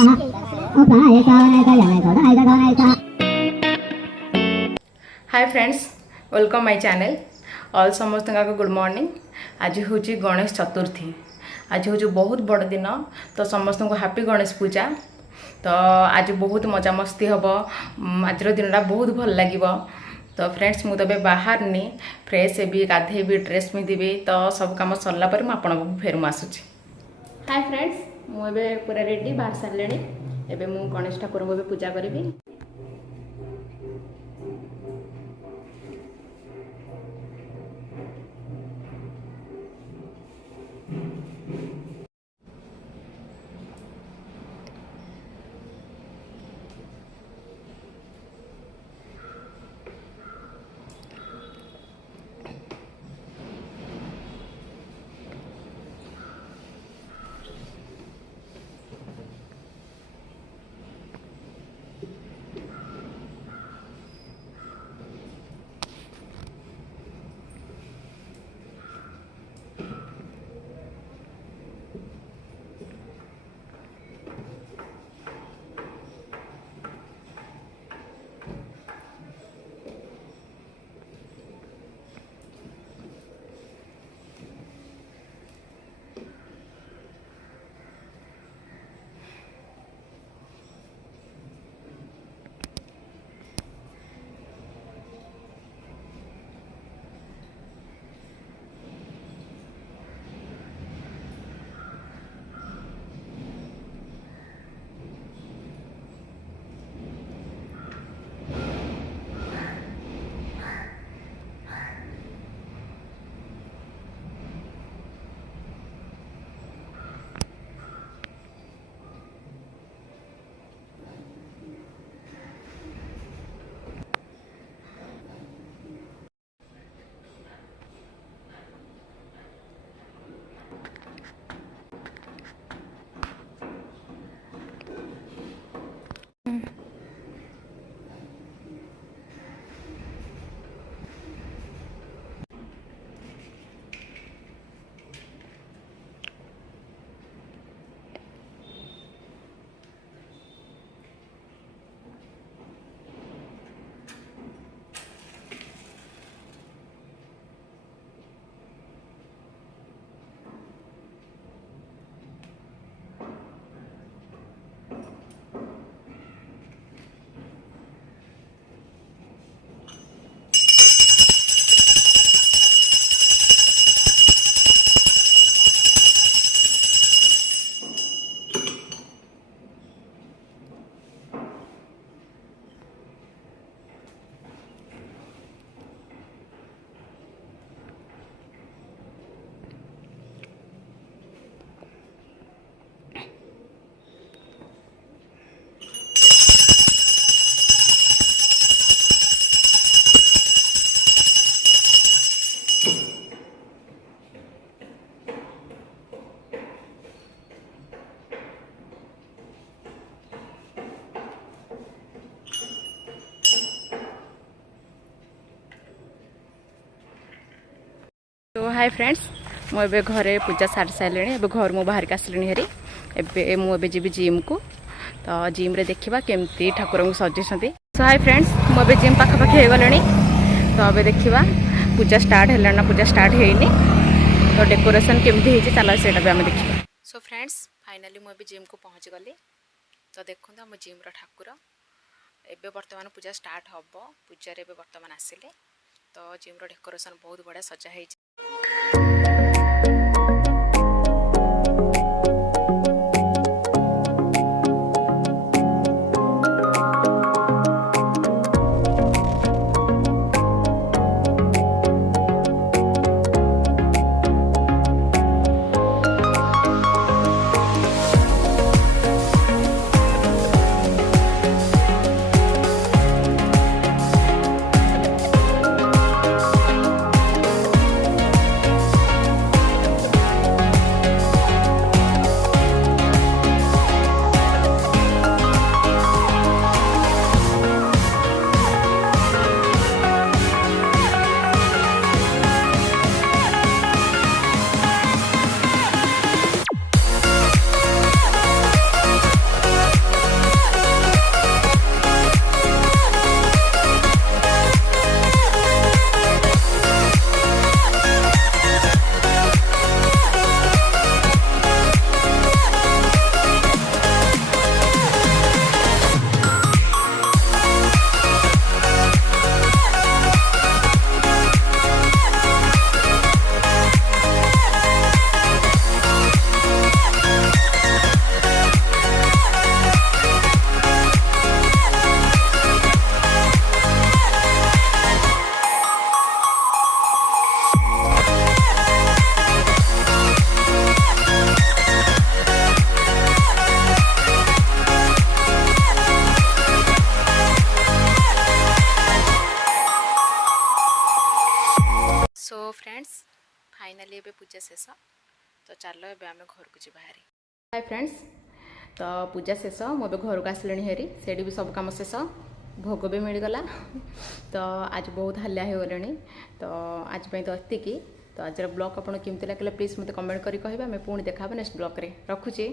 Hi friends, welcome my channel. All समस्त को good morning. आज हूँ गणेश चतुर्थी। आज हूँ बहुत बड़ दिन, तो समस्त को हैप्पी गणेश पूजा। तो आज बहुत मजा मस्ती हम। आज दिन बहुत भल लगे। तो फ्रेंड्स मुझे तब बाहरनी फ्रेश हेबी, गाधेबी, ड्रेस पिंधि। तो सब कम सरला पर मुझे फेर आसूँ। हाय फ्रेंड्स, मुझे पूरा रेडी बाहर सारे। एबे मु गणेश ठाकुर को पूजा करी। तो हाय फ्रेंड्स, मुझे घरे पूजा सारी सारे। ए घर मु बाहर आसली हेरी। एबे मुझे जी जिम को। तो जिम रे देखा केमती ठाकुर को सजें। सो हाय फ्रेंड्स, मुझे जिम पाखापाखि हो गली। तो अबे देखा पूजा स्टार्ट है ना, पूजा स्टार्ट है। तो डेकोरेशन केमती है चलो से देखा। सो फ्रेंड्स फाइनाली मुझे जिम को पहुँच गली। तो देखो आम जिम ठाकुर एबे बर्तमान पूजा स्टार्ट हम। पूजा बर्तमान आसिले। तो जिम डेकोरेशन बहुत बढ़िया सजा है। ଏବେ ପୂଜା ଶେଷ तो चलो एबे आम घर को जी बाहरी। हाय फ्रेंड्स, तो पूजा शेष मु घर को आसली हेरी से भी सब कम शेष भोग भी मिलगला। तो आज बहुत हालिया हो गले तो आज तो एतिकी। तो आज ब्लॉग आपको केमती लगे प्लीज मत कमेंट करी कहबा। मैं पुणी देखा नेक्स्ट ब्लॉग रे रखुची।